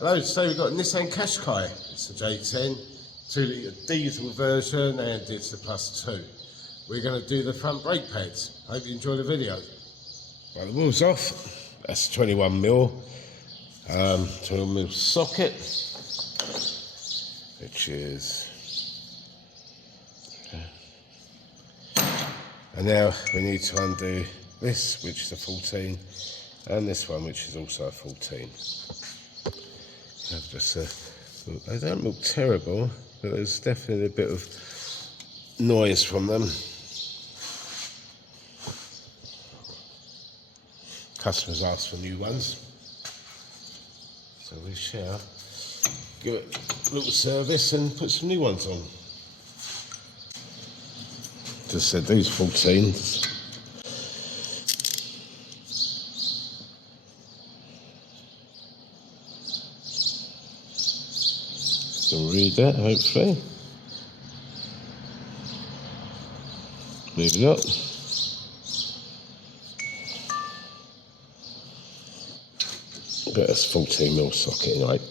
Hello, today we've got a Nissan Qashqai. It's a J10, 2 litre diesel version, and it's the +2. We're going to do the front brake pads. Hope you enjoy the video. Right, the wheel's off. That's 21mm. 21mm socket, which is... And now we need to undo this, which is a 14, and this one, which is also a 14. They don't look terrible, but there's definitely a bit of noise from them. Customers ask for new ones, so we shall give it a little service and put some new ones on. Just said these 14s. Can read that, hopefully. Moving up. But that's 14mm socket, right?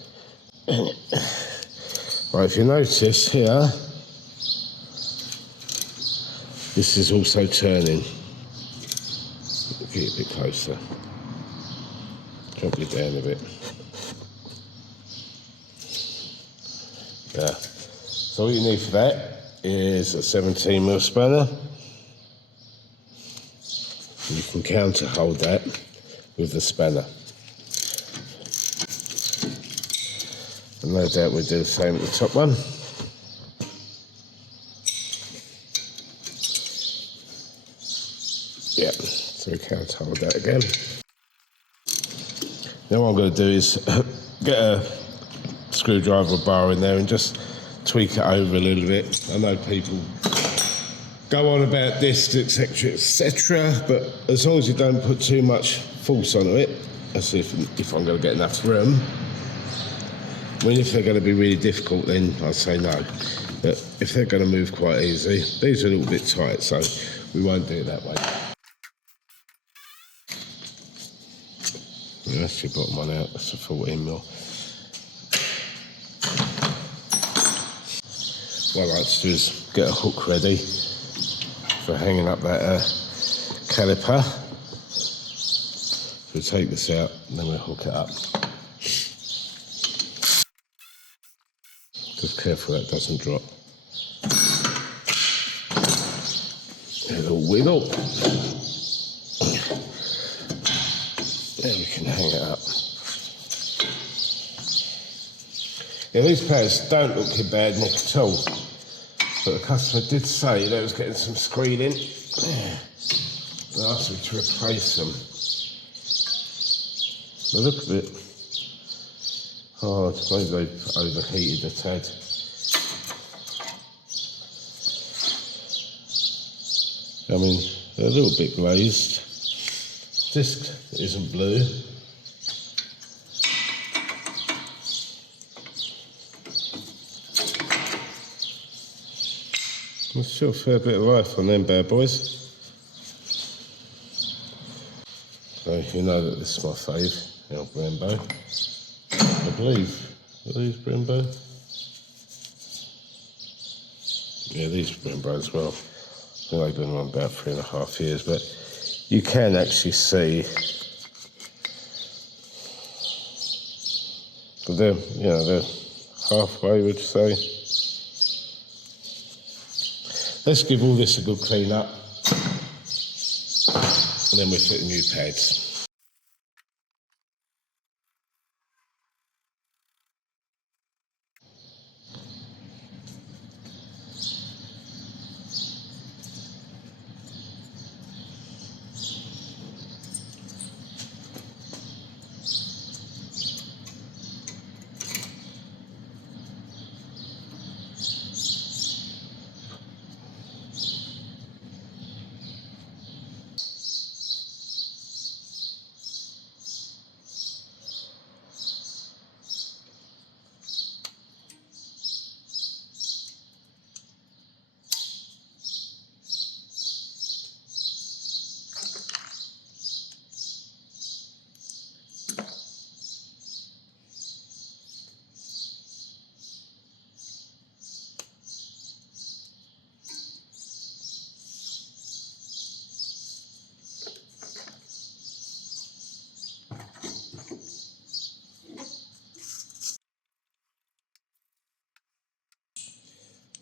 Right, if you notice here, this is also turning. Get it a bit closer. Drop it down a bit. Yeah. So what you need for that is a 17mm spanner. You can counter hold that with the spanner. And no doubt we'll do the same at the top one. Yeah, so we counter hold that again. Now what I'm going to do is get a screwdriver bar in there and just tweak it over a little bit. I know people go on about this, etc, etc, but as long as you don't put too much force onto it, let's see if I'm going to get enough room. I mean, if they're going to be really difficult, then I'd say no, but if they're going to move quite easy, these are a little bit tight, so we won't do it that way. Yeah, that's your bottom one out, that's a 14mm. What I like to do is get a hook ready for hanging up that caliper. So we'll take this out and then we'll hook it up. Just careful that doesn't drop. A little wiggle. There we can hang it up. Yeah, these pads don't look in bad nick at all, but the customer did say they was getting some screening. They asked me to replace them. They look a bit hard, maybe they've overheated a tad. I mean, they're a little bit glazed. Disc isn't blue. There's still a fair bit of life on them bad boys. So you know that this is my fave, the old Brembo. I believe, are these Brembo? Yeah, these are Brembo as well. I think they've been on about 3.5 years, but you can actually see, but they're, you know, they're halfway, would you say? Let's give all this a good clean up, and then we'll fit the new pads.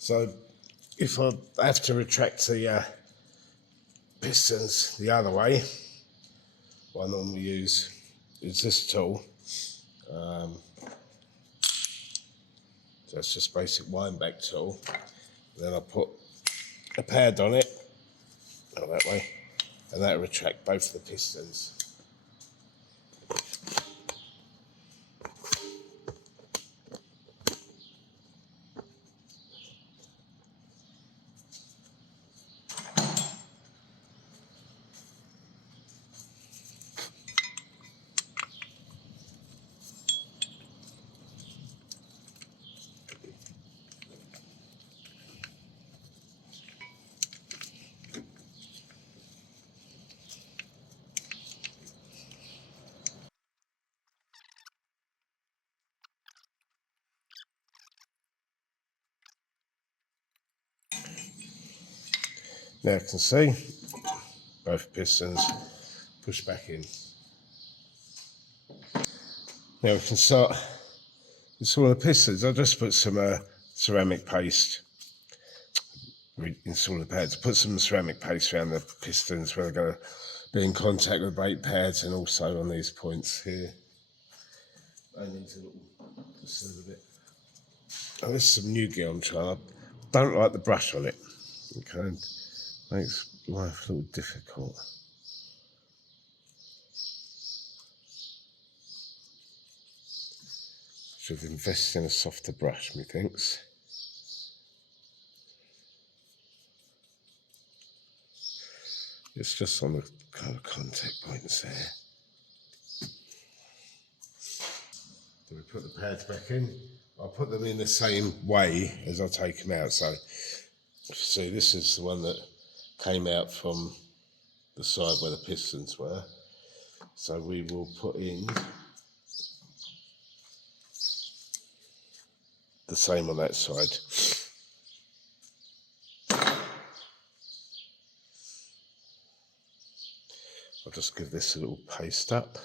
So if I have to retract the pistons the other way, what I normally use is this tool. So it's just basic wind back tool. Then I put a pad on it, like that way, and that'll retract both the pistons. Now you can see both pistons push back in. Now we can start installing the pistons. I'll just put some ceramic paste, install the pads, put some ceramic paste around the pistons where they're going to be in contact with brake pads, and also on these points here. I need just a little bit. Oh, this is some new gear I'm trying. I don't like the brush on it. Okay, makes life a little difficult. Should have invested in a softer brush, methinks. It's just on the kind of contact points there. Do we put the pads back in? I'll put them in the same way as I take them out. So, see, this is the one that came out from the side where the pistons were. So we will put in the same on that side. I'll just give this a little paste up.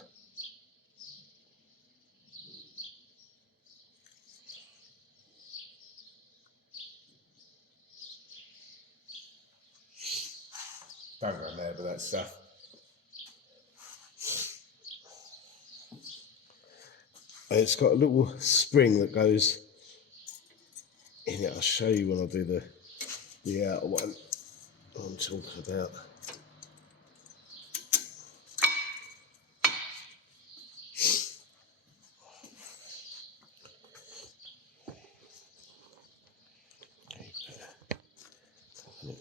Don't go mad with that stuff. And it's got a little spring that goes in it. I'll show you when I do the outer one I'm talking about.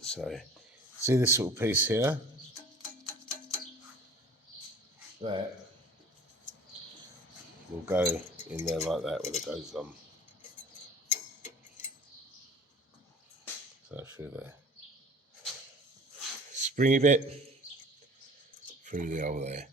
So, see this little piece here? That will go in there like that when it goes on. So through there. Springy bit through the hole there.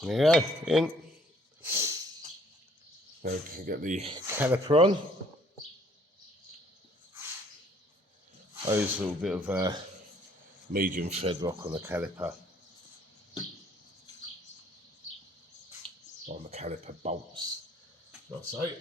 There you go, in. Now we can get the caliper on. I use a little bit of medium thread lock on the caliper. On the caliper bolts, I'll say.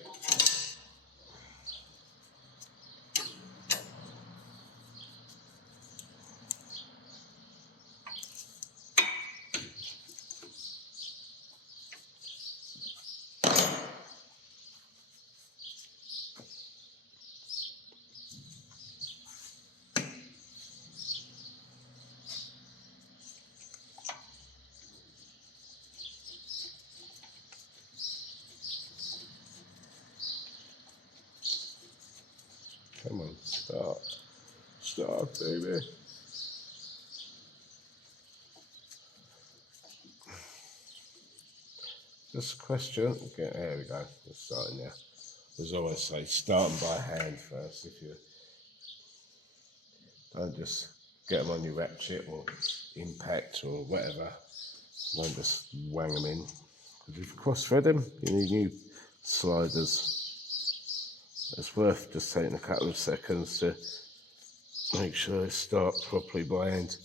Come on, start. Start, baby. Just a question. Okay, there we go. We're starting now. As I always say, starting by hand first. If you don't just get them on your ratchet or impact or whatever, don't just wang them in. Because if you cross thread them, you need new sliders. It's worth just taking a couple of seconds to make sure they start properly by hand.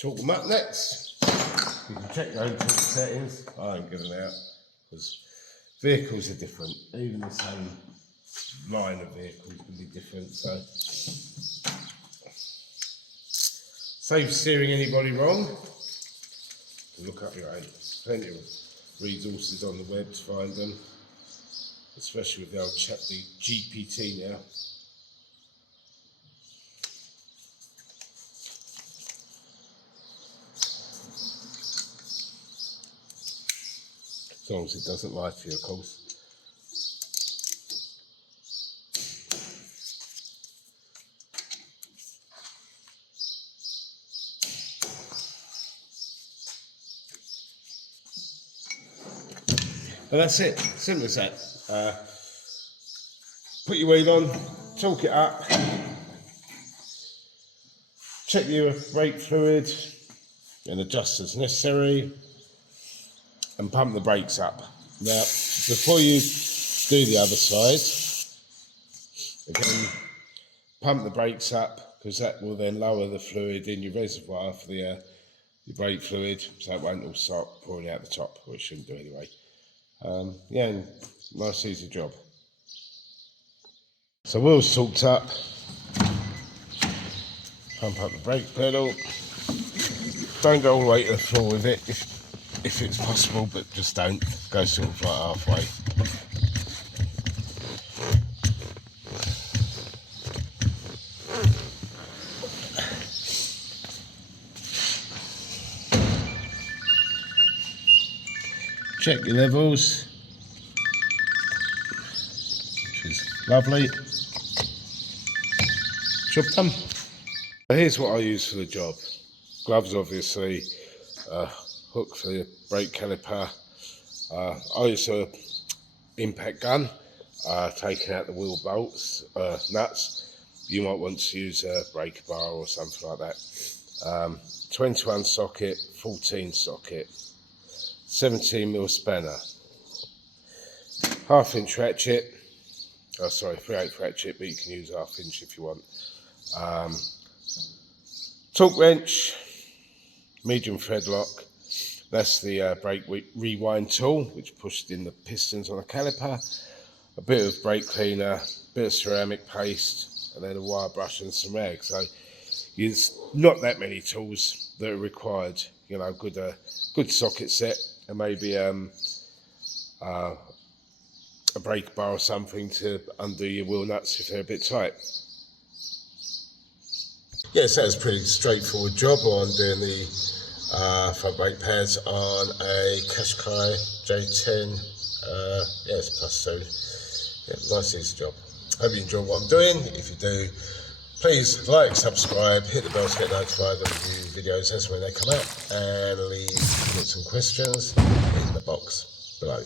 Talk them up next. You can check your own torque settings. I don't give them out because vehicles are different. Even the same line of vehicles can be different. So saves steering anybody wrong. Look up your own. Plenty of resources on the web to find them, especially with the old chat, the GPT now. As long as it doesn't lie to you, of course. And that's it, simple as that. Put your wheel on, torque it up, check your brake fluid and adjust as necessary, and pump the brakes up. Now, before you do the other side, again, pump the brakes up, because that will then lower the fluid in your reservoir for your brake fluid, so it won't all start pouring out the top, or it shouldn't do anyway. Yeah, and nice easy job. So wheels torqued up, pump up the brake pedal. Don't go all the way to the floor with it if it's possible, but just don't. Go sort of like halfway. Check your levels, which is lovely. Job done. Here's what I use for the job. Gloves, obviously, hook for the brake caliper. I use an impact gun, taking out the wheel bolts, nuts. You might want to use a brake bar or something like that. 21 socket, 14 socket. 17mm spanner, 1/2 inch ratchet, oh sorry, 3/8 ratchet, but you can use 1/2 inch if you want. Torque wrench, medium thread lock, that's the brake rewind tool, which pushed in the pistons on the caliper, a bit of brake cleaner, bit of ceramic paste, and then a wire brush and some rag. So there's not that many tools that are required. You know, good socket set, and maybe a brake bar or something to undo your wheel nuts if they're a bit tight. Yes, that was a pretty straightforward job on doing the front brake pads on a Qashqai J10. Yeah, it's a Piston. Yeah, nice easy job. Hope you enjoy what I'm doing. If you do, please like, subscribe, hit the bell to get notified of new videos as when they come out, and leave some questions in the box below.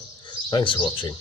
Thanks for watching.